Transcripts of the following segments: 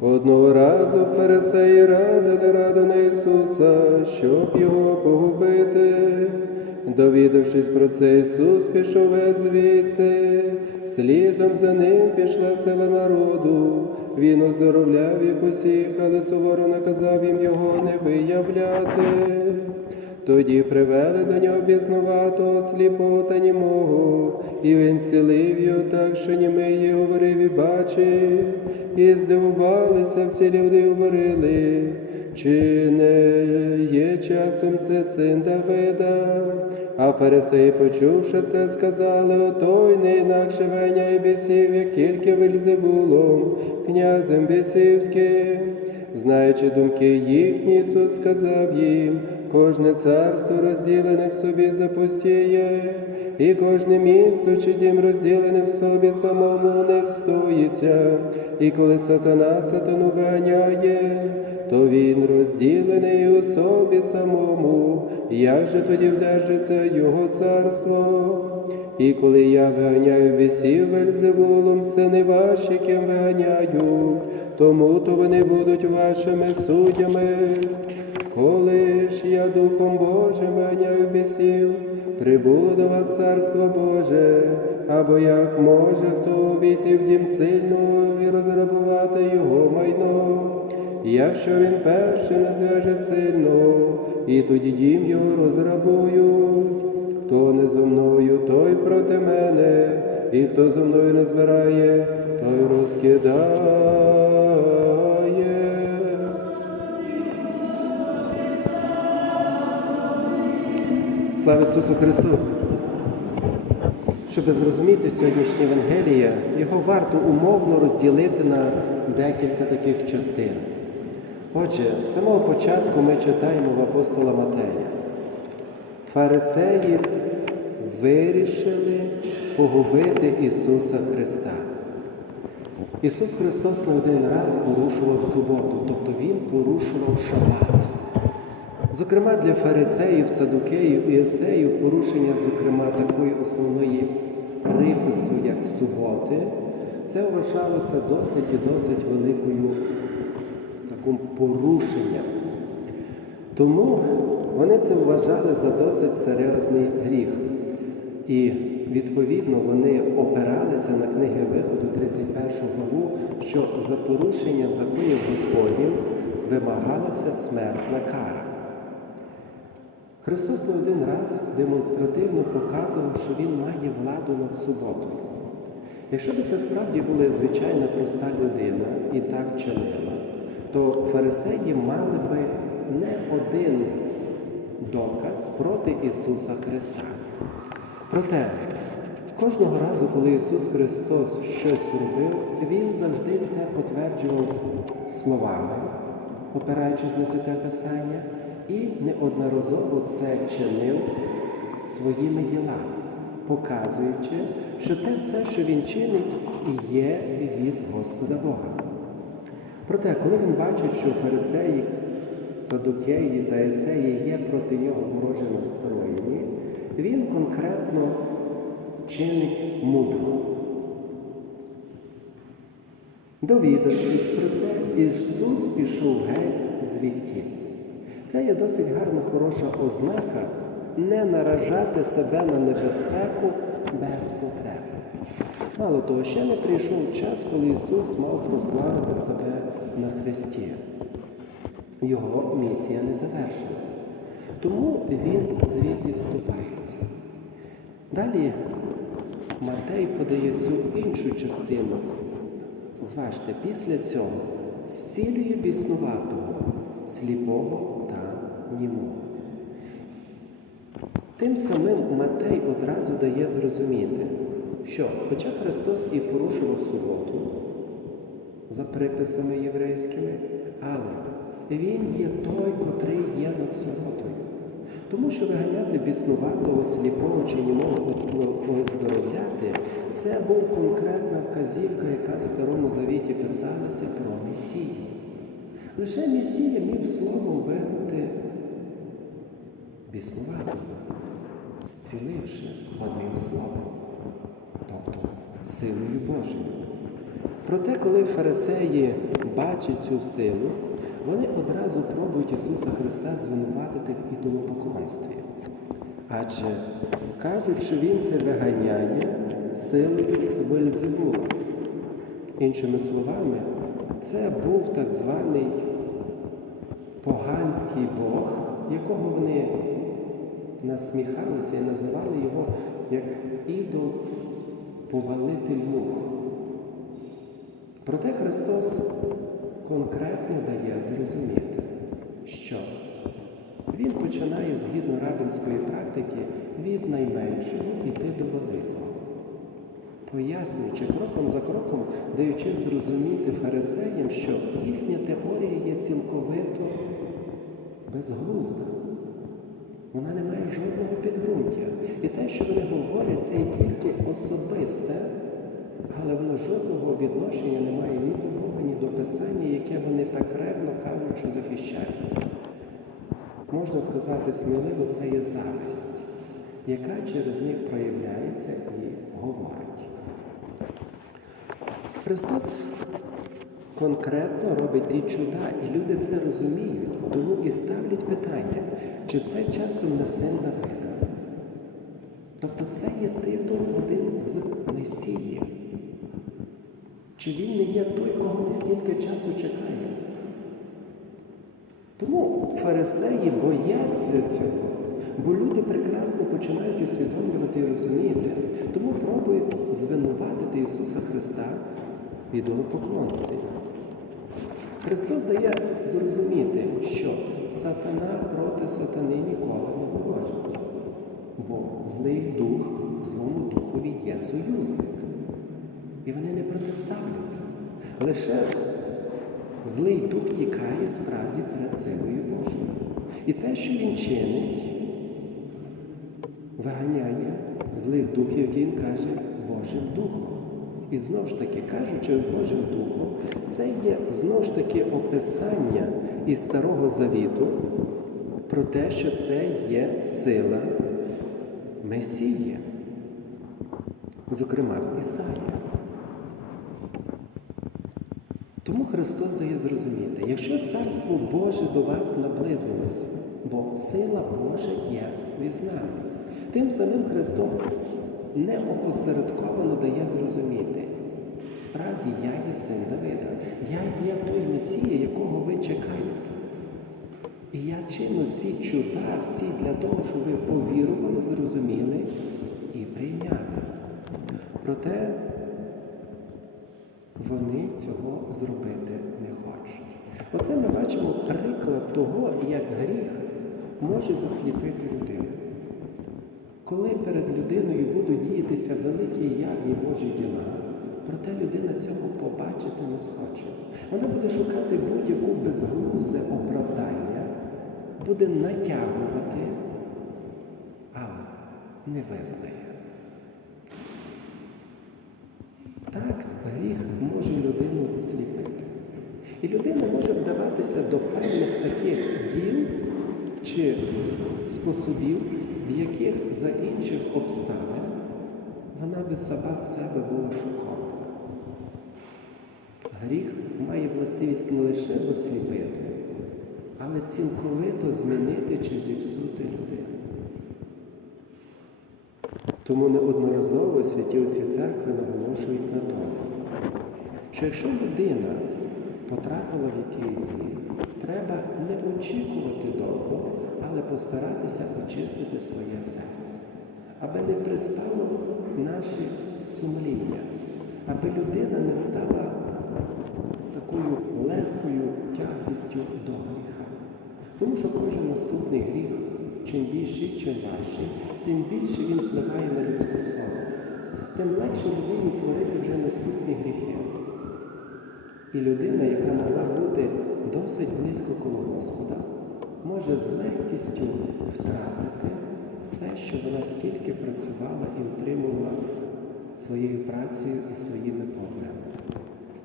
Одного разу фарисеї радили раду на Ісуса, щоб його погубити. Довідавшись про це, Ісус пішов звідти, слідом за ним пішла сила народу. Він оздоровляв їх усіх, але суворо наказав їм його не виявляти. Тоді привели до нього біснуватого, сліпого та німого, і він сілив його так, що німий говорив і бачив, і здивувалися всі люди і говорили, чи не є часом це син Давида? А фарисеї, почувши це, сказали, отой не інакше веняє бісів, як тільки Вельзевулом, князем бісівським. Знаючи думки їхні, Ісус сказав їм, кожне царство розділене в собі запустіє, і кожне місто чи дім розділене в собі самому не встоїться. І коли сатана сатану виганяє, то він розділений у собі самому, як же тоді вдержиться його царство? І коли я виганяю бісів Вельзевулом, сини ваші, ким виганяють, тому то вони будуть вашими суддями. Коли ж я Духом Божим виганяю бісів, прибуду вас царство Боже, або як може хто увійти в дім сильного і розграбувати його майно, якщо він перший не зв'яже сильного, і тоді дім його розграбують. Хто не зо мною, той проти мене, і хто зо мною не збирає, той розкидає. Слава Ісусу Христу! Щоб зрозуміти сьогоднішнє Євангеліє, його варто умовно розділити на декілька таких частин. Отже, з самого початку ми читаємо в апостола Матея. Фарисеї вирішили погубити Ісуса Христа. Ісус Христос не один раз порушував суботу, тобто Він порушував шабат. Зокрема, для фарисеїв, садукеїв і есеїв порушення, зокрема, такої основної припису, як суботи, це вважалося досить і досить великою таким порушенням. Тому вони це вважали за досить серйозний гріх. І відповідно вони опиралися на книги виходу 31 главу, що за порушення законів Господніх вимагалася смертна кара. Христос не один раз демонстративно показував, що Він має владу над суботою. Якщо б це справді була звичайна проста людина і так чинила, то фарисеї мали би не один доказ проти Ісуса Христа. Проте, кожного разу, коли Ісус Христос щось робив, Він завжди це потверджував словами, опираючись на святе Писання, і неодноразово це чинив своїми ділами, показуючи, що те все, що він чинить, є від Господа Бога. Проте, коли він бачить, що фарисеї, садукеї та есеї є проти нього вороже настроєні, він конкретно чинить мудро. Довідавшись про це, Ісус пішов геть звідти. Це є досить гарна, хороша ознака не наражати себе на небезпеку без потреби. Мало того, ще не прийшов час, коли Ісус мав прославити себе на Христі. Його місія не завершилась. Тому Він звідти вступається. Далі Матей подає цю іншу частину. Зважте, після цього зцілює біснуватого, сліпого та німого. Тим самим Матей одразу дає зрозуміти, що, хоча Христос і порушував суботу за приписами єврейськими, але Він є той, котрий є над суботою. Тому що виганяти біснуватого, сліпого чи німого оздоровляти, це був конкретна вказівка, яка в Старому Завіті писалася про Месію. Лише Месія міг словом вигнати біснуватого, зціливши одним словом, тобто силою Божою. Проте, коли фарисеї бачать цю силу, вони одразу пробують Ісуса Христа звинуватити в ідолопоклонстві. Адже кажуть, що Він це виганяє силою Вельзевула. Іншими словами, це був так званий поганський Бог, якого вони насміхалися і називали його як ідол повелитель мух. Проте Христос конкретно дає зрозуміти, що Він починає згідно рабинської практики від найменшого йти до великого пояснюючи кроком за кроком, даючи зрозуміти фарисеям, що їхня теорія є цілковито безглузда. Вона не має жодного підґрунтя. І те, що вони говорять, це є тільки особисте, але воно жодного відношення не має ні до Бога, до Писання, яке вони так ревно кажуть, що захищають. Можна сказати сміливо, це є зависть, яка через них проявляється і говорить. Христос конкретно робить ті чуда, і люди це розуміють, тому і ставлять питання, чи це часом не син Давида. Тобто це є титул один з Месії. Чи він не є той, кого ми стільки часу чекаємо? Тому фарисеї бояться цього, бо люди прекрасно починають усвідомлювати і розуміти, тому пробують звинуватити Ісуса Христа в ідолопоклонстві. Христос дає зрозуміти, що сатана проти сатани ніколи не ворожить, бо злий дух злому духові є союзник. І вони не протиставляться. Лише злий дух тікає справді перед силою Божою. І те, що він чинить, виганяє злих духів, він каже, Божим Духом. І знову ж таки, кажучи Божим Духом, це є знову ж таки описання із Старого Завіту про те, що це є сила Месії, зокрема в Ісаї. Тому Христос дає зрозуміти, якщо Царство Боже до вас наблизилося, бо сила Божа є від нами, тим самим Христос неопосередковано дає зрозуміти, справді я є син Давида, я є той Месія, якого ви чекаєте. І я чину ці чуда всі для того, щоб ви повірували, зрозуміли і прийняли. Проте вони цього зробити не хочуть. Оце ми бачимо приклад того, як гріх може засліпити людину. Коли перед людиною будуть діятися великі явні Божі діла, проте людина цього побачити не схоче. Вона буде шукати будь-яку безглузде оправдання, буде натягувати, але не визнає. Так, гріх може людину засліпити. І людина може вдаватися до певних таких діл чи способів, в яких за інших обставин вона би сама себе була шокована. Гріх має властивість не лише засліпити, але цілковито змінити чи зіпсути людину. Тому неодноразово святі отці церкви наголошують на тому, що якщо людина потрапила в якийсь гріх, треба не очікувати довго, але постаратися очистити своє серце, аби не приспало наші сумління, аби людина не стала такою легкою тяглістю до гріха. Тому що кожен наступний гріх, чим більший, чим важчий, тим більше він впливає на людську совість, тим легше людині творити вже наступні гріхи. І людина, яка могла бути досить близько коло Господа, може з легкістю втратити все, що вона стільки працювала і утримувала своєю працею і своїми поглядами.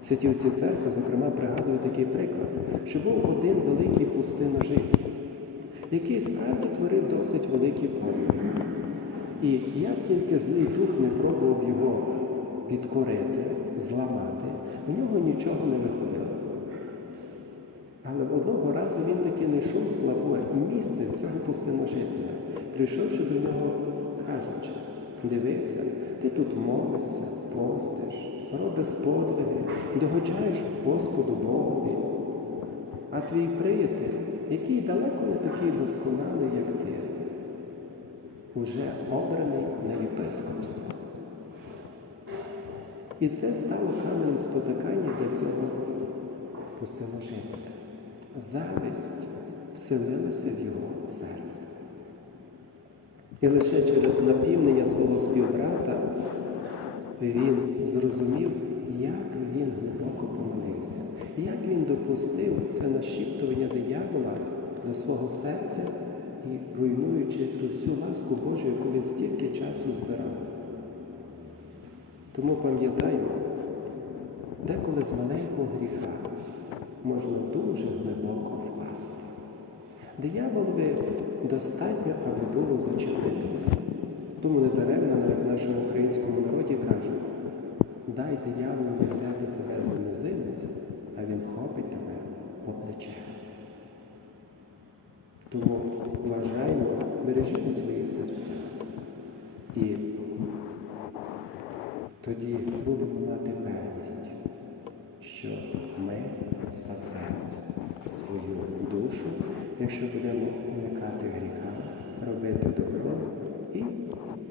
Святі отці церкви, зокрема, пригадую такий приклад, що був один великий пустиножитель, який справді творив досить великі подвиги. І як тільки злий дух не пробував його підкорити, зламати, в нього нічого не виходило. Але одного разу він таки знайшов слабе місце в цього пустиножителя, прийшовши до нього, кажучи, дивися, ти тут молишся, постиш, робиш подвиги, догоджаєш Господу Богові. А твій приятель, який далеко не такий досконалий, як ти, уже обраний на єпископство. І це стало каменем спотикання для цього пустиножителя. Зависть вселилася в його серце. І лише через напівнення свого співбрата він зрозумів, як він глибоко помилився, як він допустив це нашіптування диявола до свого серця і руйнуючи ту всю ласку Божу, яку він стільки часу збирав. Тому пам'ятаймо, деколи з маленького гріха можна дуже глибоко впасти. Дияволові достатньо, аби було зачепитися. Тому не даремно навіть нашому українському народі кажуть, дай дияволові взяти себе за мизинець, а він вхопить тебе по плече. Тому вважаємо, бережімо свої серця. І тоді будемо мати певність, що ми спасемо свою душу, якщо будемо уникати гріха, робити добро і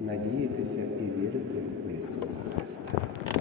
надіятися і вірити в Ісуса Христа.